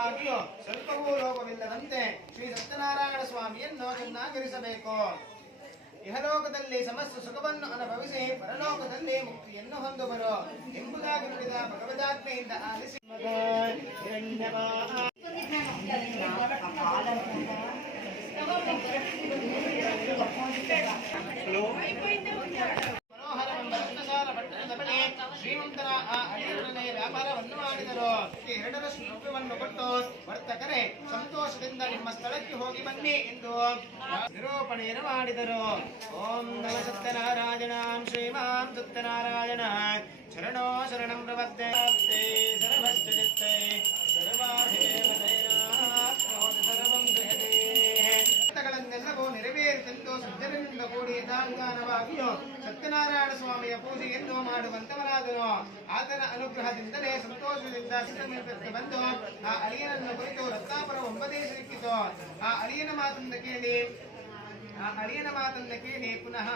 ಪ್ರಕಾರವಾಗಿಯೂ ಸ್ವಲ್ಪವೂ ಲೋಪವಿಲ್ಲದಂತೆ ಶ್ರೀ ಸತ್ಯನಾರಾಯಣ ಸ್ವಾಮಿಯನ್ನು ಚೆನ್ನಾಗಿರಿಸಬೇಕು. ಇಹಲೋಕದಲ್ಲಿ ಸಮಸ್ತ ಸುಖವನ್ನು ಅನುಭವಿಸಿ ಪರಲೋಕದಲ್ಲಿ ಮುಕ್ತಿಯನ್ನು ಹೊಂದುವರು ಎಂಬುದಾಗಿ ನುಡಿದ ಭಗವದಾಜ್ಞೆಯಿಂದ ಆಲಿಸಿ ಶ್ರೀಮಂತರ ಆ ಅಡಿಯೊಡನೆ ವ್ಯಾಪಾರವನ್ನು ಮಾಡಿದರು. ಎರಡರಷ್ಟು ದ್ರವ್ಯವನ್ನು ಕೊಟ್ಟು ವರ್ತಕರೇ ಸಂತೋಷದಿಂದ ನಿಮ್ಮ ಸ್ಥಳಕ್ಕೆ ಹೋಗಿ ಬನ್ನಿ ಎಂದು ನಿರೂಪಣೆಯನ್ನು ಮಾಡಿದರು. ಓಂ ನಮ ಸತ್ಯನಾರಾಯಣಾಂ ಶ್ರೀಮಾಂ ಸತ್ಯನಾರಾಯಣ ಶರಣೋ ಶರಣಂ ಪ್ರಪದ್ಯೆ ಸರ್ವಶ್ಚ ಚಿತ್ತೈ ಸರ್ವಂ ಗಳನ್ನೆಲ್ಲವೂ ನೆರವೇರಿಸೆಂದು ಸಜ್ಜನರಿಂದ ಕೂಡಿ ಯಥಾನುದಾನವಾಗಿಯೂ ಸತ್ಯನಾರಾಯಣ ಸ್ವಾಮಿಯ ಪೂಜೆಯನ್ನು ಮಾಡುವಂತವನಾದನು. ಆತನ ಅನುಗ್ರಹದಿಂದಲೇ ಸಂತೋಷದಿಂದ ಬಂದು ಆ ಅಳಿಯನನ್ನು ಕುರಿತು ರತ್ನಾಪುರ ಒಂಬದೇಶಕ್ಕಿತು. ಆ ಅಳಿಯನ ಮಾತನ್ನು ಕೇಳಿ ಪುನಃ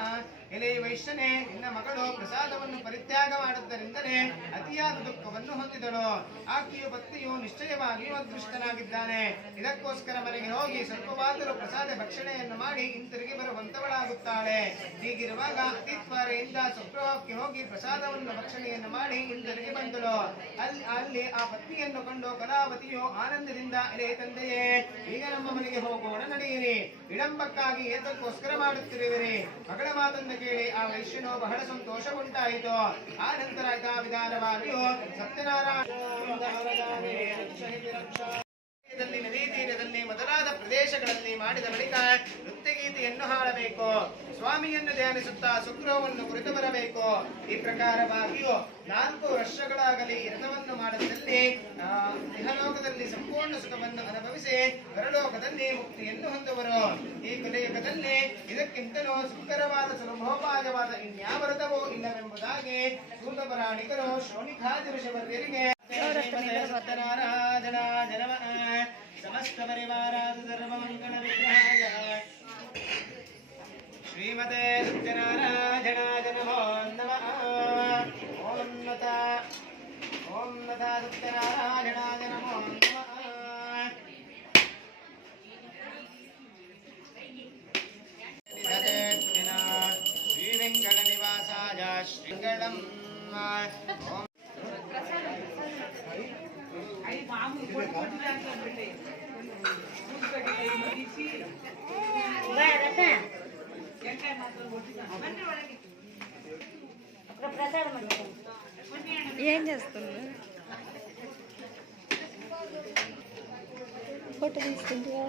ಎಲೆ ವೈಶ್ಯನೇ, ನಿನ್ನ ಮಗಳು ಪ್ರಸಾದವನ್ನು ಪರಿತ್ಯಾಗ ಮಾಡುವುದರಿಂದಲೇ ಅತಿಯಾದ ದುಃಖವನ್ನು ಹೊಂದಿದಳು. ಆಕೆಯು ಪತ್ನಿಯು ನಿಶ್ಚಯವಾಗಿಯೂ ಅದೃಷ್ಟನಾಗಿದ್ದಾನೆ. ಇದಕ್ಕೋಸ್ಕರ ಮನೆಗೆ ಹೋಗಿ ಸ್ವಲ್ಪವಾದರೂ ಪ್ರಸಾದ ಭಕ್ಷಣೆಯನ್ನು ಮಾಡಿ ಹಿಂತಿರುಗಿ ಬರುವಂತವಳಾಗುತ್ತಾಳೆ. ಹೀಗಿರುವಾಗ ಅತಿತ್ವರೆಯಿಂದ ಸ್ವಗೃಹಕ್ಕೆ ಹೋಗಿ ಪ್ರಸಾದವನ್ನು ಭಕ್ಷಣೆಯನ್ನು ಮಾಡಿ ಹಿಂತಿರುಗಿ ಬಂದಳು. ಅಲ್ಲಿ ಆ ಪತ್ನಿಯನ್ನು ಕಂಡು ಕಲಾವತಿಯು ಆನಂದದಿಂದ, ಎಲೆ ತಂದೆಯೇ, ಈಗ ನಮ್ಮ ಮನೆಗೆ ಹೋಗೋಣ, ನಡೆಯಿರಿ. ವಿಳಂಬಕ್ಕಾಗಿ ಏತಕ್ಕೋಸ್ಕರ ಮಾಡುತ್ತಿರುವಿರಿ? ಮಗಳ ಮಾತನ್ನು ಕೇಳಿ ಆ ವೈಶ್ಯನು ಬಹಳ ಸಂತೋಷ ಉಂಟಾಯಿತು. ಆ ನಂತರ ವಿಧಾನವಾಗಿಯೂ ಸತ್ಯನಾರಾಯಣ ನದಿ ತೀರದಲ್ಲಿ ಮೊದಲಾದ ಪ್ರದೇಶಗಳಲ್ಲಿ ಮಾಡಿದ ಬಳಿಕ ನೃತ್ಯಗೀತೆಯನ್ನು ಹಾಡಬೇಕು. ಸ್ವಾಮಿಯನ್ನು ಧ್ಯಾನಿಸುತ್ತಾ ಸುಗ್ರಹವನ್ನು ಕುರಿತು ಬರಬೇಕು. ಈ ಪ್ರಕಾರವಾಗಿಯೂ 4 ವರ್ಷಗಳಾಗಲಿ ರಥವನ್ನು ಮಾಡದಲ್ಲಿ ಇಹಲೋಕದಲ್ಲಿ ಸಂಪೂರ್ಣ ಸುಖವನ್ನು ಅನುಭವಿಸಿ ಪರಲೋಕದಲ್ಲಿ ಮುಕ್ತಿಯನ್ನು ಹೊಂದುವರು. ಈ ಕಲಿಯುಗದಲ್ಲಿ ಇದಕ್ಕಿಂತಲೂ ಸುಖಕರವಾದ ಸುಲಭೋಪಾಯವಾದ ಇನ್ಯಾವ ವ್ರತವೂ ಇಲ್ಲವೆಂಬುದಾಗಿ ಸೂತ ಪುರಾಣಿಕರು ಶೋಣಿಕಾದಿ ಋಷಿವರ್ಯರಿಗೆ ಸತ್ಯನಾರಾಯಣ ಜನವ ಸಮಸ್ತ ಪರಿವಾರಾದ ಸರ್ವಮಂಗಳ ವಿಗ್ರಹಾಯ ಶ್ರೀಮತೆ ಸತ್ಯನಾರಾಯಣಾಯ ನಮೋ ನಮಃ. ಓಂ ನಮಃ ಸತ್ಯನಾರಾಯಣಾಯ ನಮೋ ನಮಃ. ಶ್ರೀ ವೆಂಕಟ ನಿವಾಸಾಯ ಶ್ರೀಂಗಳಂ. ఏం చేస్తుంది? ఫోటో తీసుకుంటావా?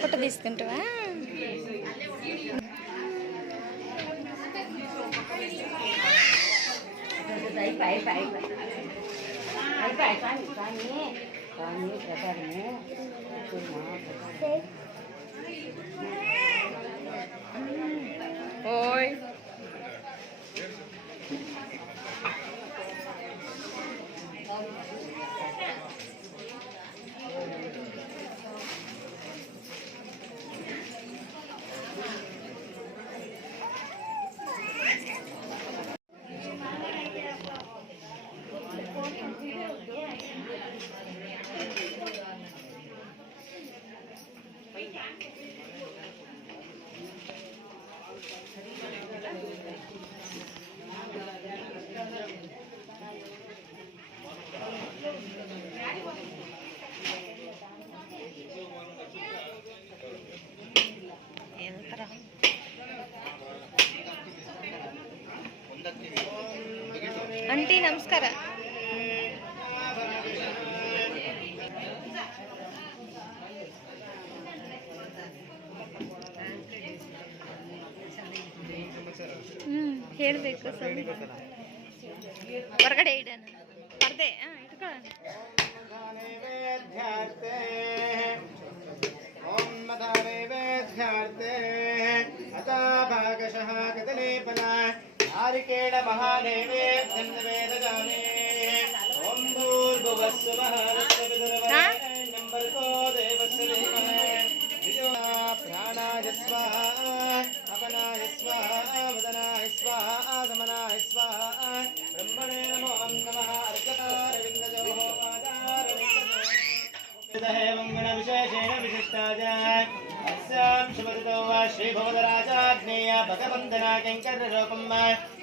ఫోటో తీసుకుంటావా? ఓయ్ ಆಂಟಿ ನಮಸ್ಕಾರ. ಹೇಳಬೇಕು ಹೊರಗಡೆ ಇಡೋಣ ಪರ್ದೆ ಇಟ್ಕೊಳ್ಳೋಣ. ಭಾಗಶಃ ಕದಲೇಪನ ಹಾರಿಕೇಣ ಮಹಾದೇವೇರ್ಧನ್ ವೇದಗಾಮೇ. ಓಂ ಭೂರ್ಭುವಸ್ಸುವಃ ನಂಬರ್ಗೋ ದೇವಸ್ಯ ಧೀಮಹಿ ಪ್ರಾಣಾಯ ಸ್ವಾಹಾ ಅಪನಾಯ ಸ್ವಾಹಾ ವದನಾಯ ಸ್ವಾಹಾ ಸಮನಾಯ ಸ್ವಾಹಾ एवं गुणविशेषेण विशिष्टाय अस्यां शुभऋतौ वा श्रीभवदराजाग्नेय भगवन्दना किङ्कररूपं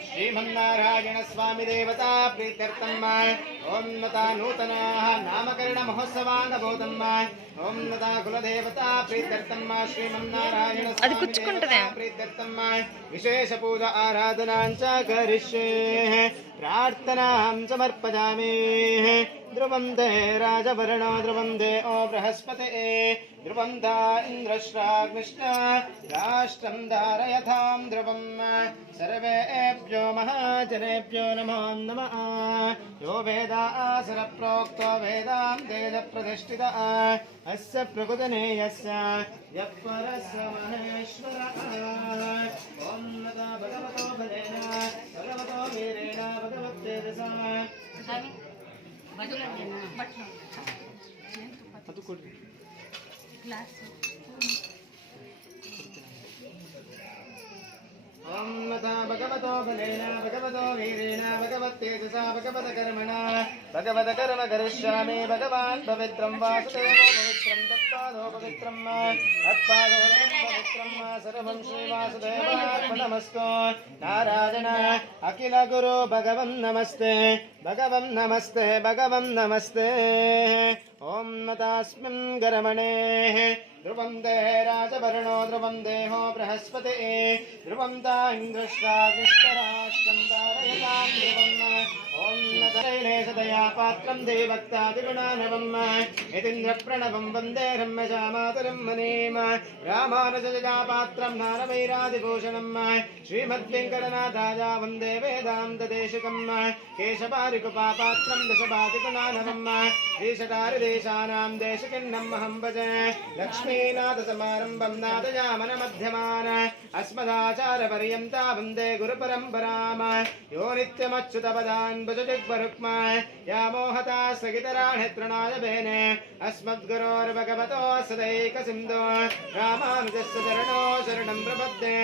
श्रीमन्नारायणस्वामी देवता प्रीत्यर्थम् ॐ नता नूतनाः नामकरणमहोत्सवाङ्गभूतम् ॐ नता कुलदेवता प्रीत्यर्थम् श्रीमन्नारायणस्वामी देवता प्रीत्यर्थम् विशेषपूजा आराधनां च करिष्ये प्रार्थनां समर्पयामि ध्रुवं ते राजवर्णो ध्रुवं देवो बृहस्पतिः ध्रुवं धा इन्द्रश्राग्निश्च राष्ट्रं धारयथां ध्रुवं सर्वेभ्यो महाजनेभ्यो नमो नमः यो वेदासरप्रोक्तो वेदां तेजप्रतिष्ठितः अस्य प्रकृतने यस्य यः परस्य महेश्वरः ॐ नमः भगवतो बलेन भगवतो वीरेण भगवत्तेजसा ಅದು ಕೊಡ್ರಿ ॐ नमः भगवतो बलेन भगवतो वीरेण भगवत्तेजसा भगवतकर्मणा भगवतकर्म करिष्यामि भगवान् पवित्रं वासुदेवो पवित्रं तत्पादो पवित्रं तत्पादो पवित्रं सर्वं श्रीवासुदेवार्पणमस्तु नारायण अखिल गुरु भगवन् नमस्ते भगवन् नमस्ते भगवन् नमस्ते ॐ नतास्मिन् कर्मणे ध्रुवं ते राजवर्णो ध्रुवं देहो बृहस्पतिः ध्रुवं ता इन्द्रश्राग्निश्चराष्ट्रं धारयतां ध्रुवम् ॐ नतैलेशदया पात्रं देवक्तादिगुणानवम् यतीन्द्रप्रणवं वन्दे रम्यजा मातरं मुनीम् रामानुजया पात्रं नारवैरादिभूषणम् श्रीमद्वेङ्कटनाथाया वन्दे वेदान्तदेशिकम् केशवारिकुपापात्रं दशवादिगुणानवम् देशकारिदेशानां देशकिन्नमहं भजे लक्ष्मीनाथसमारम्भं नाथयामनमध्यमान् अस्मदाचार्यपर्यन्ता वन्दे गुरुपरम्पराम् यो नित्यमच्युतपदान् भजजग्वरुक्म या मोहता स्थगितराणि तृणाय भेने अस्मद्गुरोर्भगवतो सदैकसिन्धो रामानुजस्य चरणो शरणं प्रपद्ये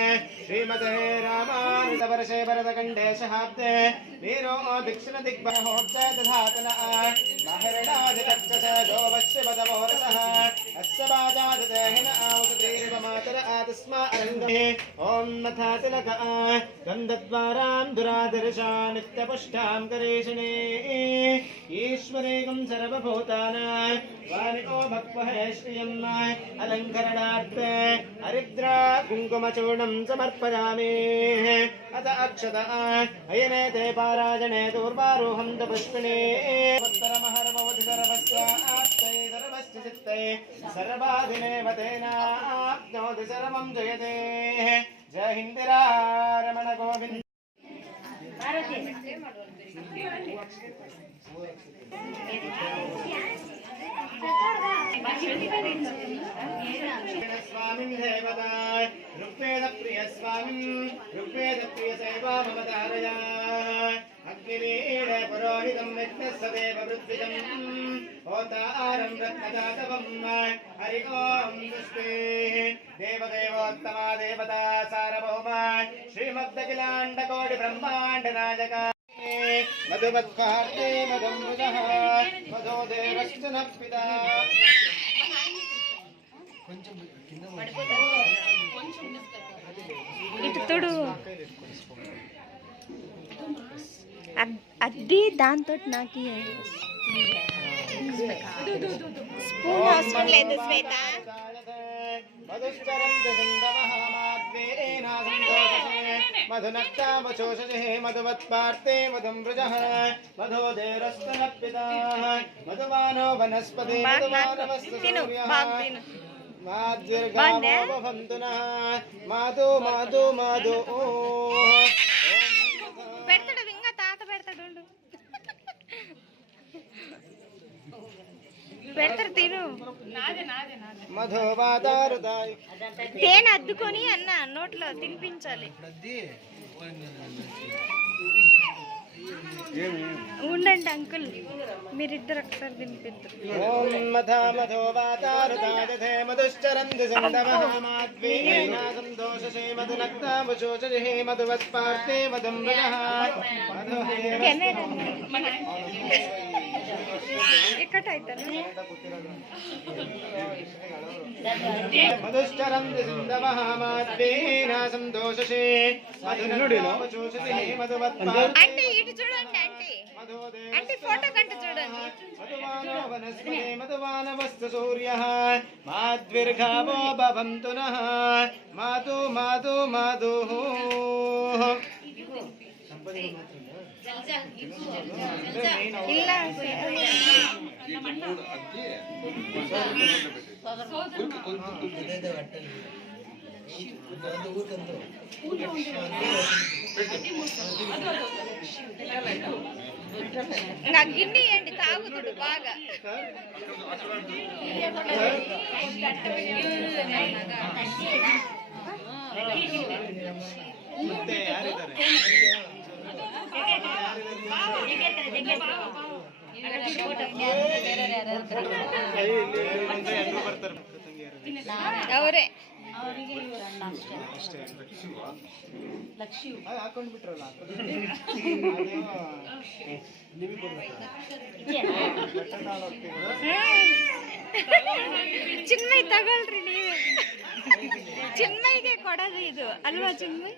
श्रीमते रामानुजवर्षे भरतखण्डे शहाब्दे वीरो दक्षिणदिग्बहोच्च दधातनः महर्णादितक्षस गोवश्यपदमोरसः अस्य बाजाददेहिन आवसतीरिव मातर आतस्मा अरङ्गे ॐ नथा तिलक गन्धद्वारां दुरादर्शा नित्यपुष्टां करेशने ईश्वरेकं सर्वभूतानां वानिको भक्वहे श्रियम् अलङ्करणार्थे हरिद्रा कुङ्कुमचूर्णं समर्पयामि अथ अक्षत अयने ते पाराजने दूर्वारोहं च पुष्पिणे उत्तरमहर्ववति सर्वस्य आप्ते सर्वस्य चित्ते सर्वाधिमेव तेनाप्नोति सर्वं जयते जय हिन्दिरा रमण गोविन्द स्वामिन् देवता ऋग्वेदप्रिय स्वामिन् ऋग्वेदप्रिय सेवामवतारय अग्निवीरे पुरोहितं यज्ञस्य देववृद्धिजं होतारं रत्नदातवं हरि ओं पुष्पे देवदेवोत्तमा देवता सार्वभौमा श्रीमद्दखिलाण्डकोटिब्रह्माण्डनायक मधुवत्पार्थे मधुमृगः मधो देवश्च नः पिता ఇటు తుడు అది దాంతో నాకు స్పూన్ అవసరం లేదు శ్వేత मधुनक्तामशोषे मधुवत्पार्थे मधुमृजः मधोदेरस्तनपिता मधुवानो वनस्पति माद्विर्गावन्तु नः माधु माधु माधु పెడతాడు ఇంకా తాత పెడతాడు పెడతారు తిను మధువాదారుదాయి తేనె అద్దుకొని అన్న నోట్లో తినిపించాలి ఉండండి అంకుల్, మీరిద్దరు ఒకసారి తినిపిద్దరు. ఓం మథా మధో వాతారుతాజధే మధుశ్చరంతి సందమః మాద్వేనాసం దోషసే మధునక్తావశోషజే మధువత్పార్తే మధుం మృగః కెమెరా ఇక్కడ అయితాను. మధుశ్చరంతి సందమః మాద్వేనాసం దోషసే మధునక్తావశోషజే మధువత్పార్తే అంటే ఇటు చూడండి, అంటే ఫోటో కంటే చూడండి. మధువానో వనస్పతే మధువానవస్తు సూర్యః మాద్విర్ఘావో భవంతు నః మాతు మాతు మాతుః. ಇಲ್ಲ నాకు గిన్నె ఏంటి తాగుతుడు బాగా. ಮತ್ತೆ ಯಾರಿದ್ದಾರೆ? ಅವರೇ ಹಾಕೊಂಡ್ ಬಿಟ್ರಲ್ಲ ಚಿನ್ಮಯ್ ತಗೊಳ್ರಿ ನೀವೇ. ಚಿನ್ಮಯ್ಗೆ ಕೊಡೋದು ಇದು ಅಲ್ವಾ ಚಿನ್ಮಯ್?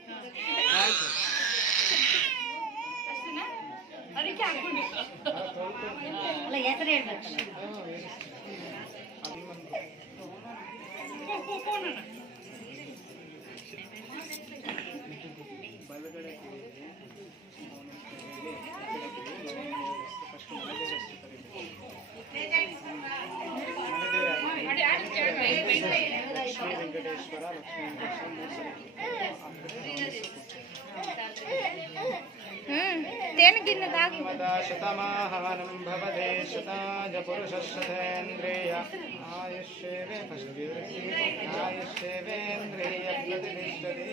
ಅಲ್ಲ ಹೆಸರು ಹೇಳ್ಬೇಕು. ವೆಂಕಟೇಶ್ವರ ತೇನು ಗಿನ್ನ ತಾಗಿ ಶತಮಾಹಾನಂ ಭವದೇ ಶತಾಜ ಪುರುಷ ಶತೇಂದ್ರಿಯ ಆಯುಷ್ಯೇವೇ ಆಯುಷ್ಯೇವೇಂದ್ರಿಯ ಪ್ರತಿಷ್ಠತೆ.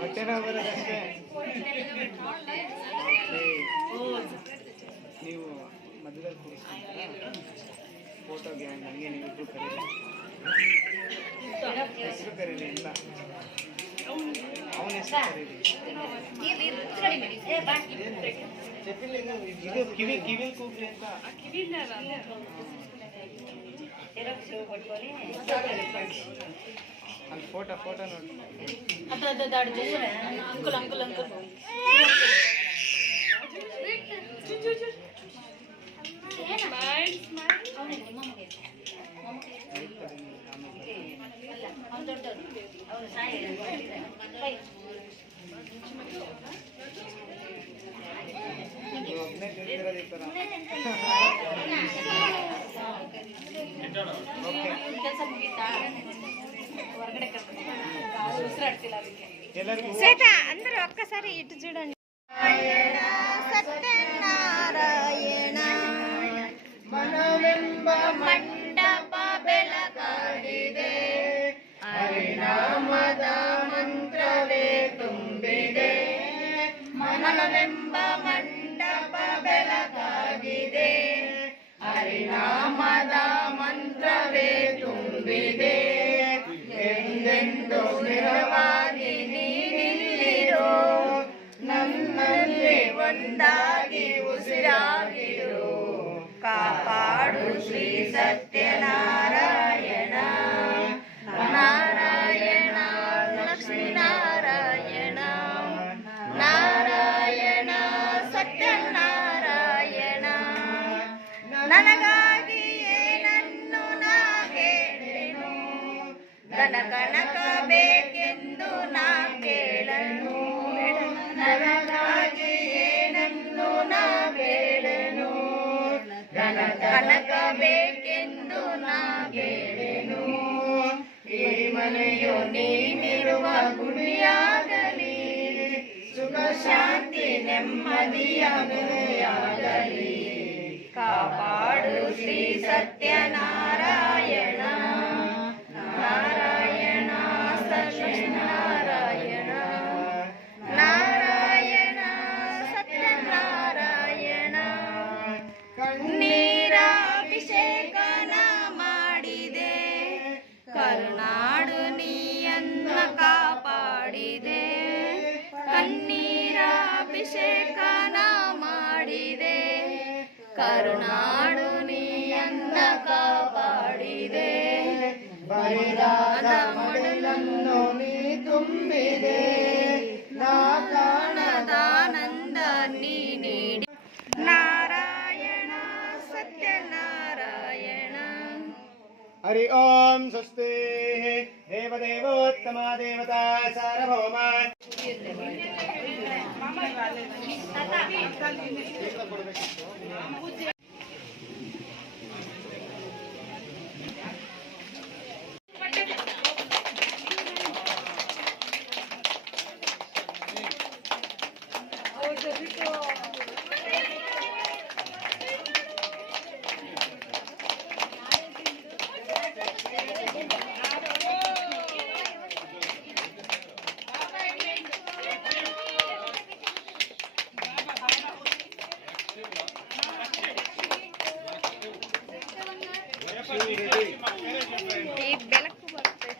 ಹೊಟ್ಟೆ ನೋವು ಬರೋದಷ್ಟೇ. ನೀವು ಮಧ್ಯದಲ್ಲಿ ಕೂರಿಸ್ಕೊಂಡ್ರ ಫೋಟೋಗೆ ನನಗೆ ನೀವಿಬ್ರು ಕರೀರಿ, ಹೆಸರು ಕರೀರಿ, ಇಲ್ಲ ಅವನ ಹೆಸರು ಕರೀರಿ. ಇದು ಕಿವಿಲ್ ಕೂಗ್ರಿ ಅಂತ. ಅಲ್ಲಿ ಫೋಟೋ ನೋಡಿ. ಅಂಕಲ್ ಅಂಕಲ್ ಅಂಕಲ್ ಒಬ್ಬನೇ ತಿಂದಿರೋದು ಈ ಥರ. ಎಲ್ಲರಿಗೂ శ్వేత అందరూ ఒక్కసారి ఇటు చూడండి. సత్యనారాయణ మనವೆಂಬ ಮಂಡಪ ಬೆಳಗಾಡಿದೆ, ಹರಿನಾಮದ ಮಂತ್ರವೇ ತುಂಬಿದೆ. ಮನವೆಂಬ ಮಂಡಪ ಬೆಳಗಾಗಿದೆ, ಹರಿನಾಮದ ಮಂತ್ರವೇ ತುಂಬಿದೆ. ಎಂದೆಂದು ಸ್ಥಿರವಾಗಿ ನೀನಿಲ್ಲಿರೋ, ನನ್ನಲ್ಲಿ ಒಂದಾಗಿ ಉಸಿರಾಗಿರು. ಕಾಪಾಡು ಶ್ರೀ ಸತ್ಯನಾರಾಯಣ. ನಾರಾಯಣ ಲಕ್ಷ್ಮೀ ನಾರಾಯಣ, ನಾರಾಯಣ ಸತ್ಯನಾರಾಯಣ. ನನಗಾಗಿ ಏನನ್ನು ನಾ ಕೇಳೆನು, ಘನ ಕನಕ ಬೇಕೆಂದು ನಾ ಕೇಳನು. ನನಗಾಗಿ ಏನನ್ನು ನಾ ಬೇಡನು, ಘನ ಕನಕ ಬೇಕೆಂದು ನಾ ಬೇಡನು. ಈ ಮನೆಯು ನೀನಿರುವ ಗುಡಿಯಾಗಲಿ, ಸುಖ ಶಾಂತಿ ನೆಮ್ಮದಿಯ ಬೆಲೆಯಾಗಲಿ. ಕಾಪಾಡು ಶ್ರೀ ಸತ್ಯನಾರಾಯಣ ನಾರಾಯಣ ಸತ್ಯನಾರಾಯಣ ನಾರಾಯಣ ಸತ್ಯನಾರಾಯಣ ಕಣ್ಣೀರಾಭಿಷೇಕನ ಮಾಡಿದೆ ಕರುನಾಡು ನೀಯನ್ನ ಕಾಪಾಡಿದೆ ಕಣ್ಣೀರಾಭಿಷೇಕನ ಮಾಡಿದೆ ಕರುನಾಡು ನೀಯನ್ನ ಕಾಪಾಡಿದೆ ಬರಿದಾದ ಮಡಿಲನ್ನು ನೀ ತುಂಬಿದೆ ನಾ ಕಾಣದಾನಂದ ನೀ ನೀಡಿ ನಾರಾಯಣ ಸತ್ಯನಾರಾಯಣ ಹರಿ ಓಂ ಸ್ವಸ್ತಿ ದೇವದೇವೋತ್ತಮ ದೇವತಾ ಸಾರ್ವಭೌಮ ಈ ಬೆಳಕು ಬರ್ತೈತೆ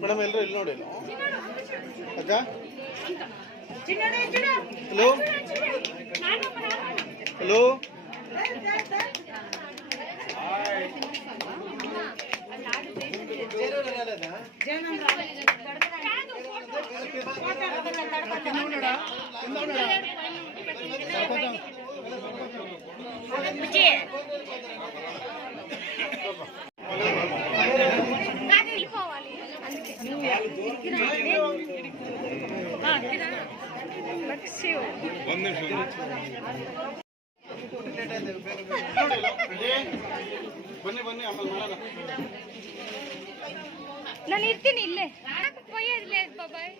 ಮೇಡಮ್ ಎಲ್ಲರೂ ಇಲ್ಲಿ ನೋಡಿ ಅಕ್ಕ ಹಲೋ ಹಲೋ ಬನ್ನಿ ಬನ್ನಿ ಆಮೇಲೆ ಮಾಡೋಣ ನಾನು ಇರ್ತೀನಿ ಇಲ್ಲೇ ಬಾಬಾಯ್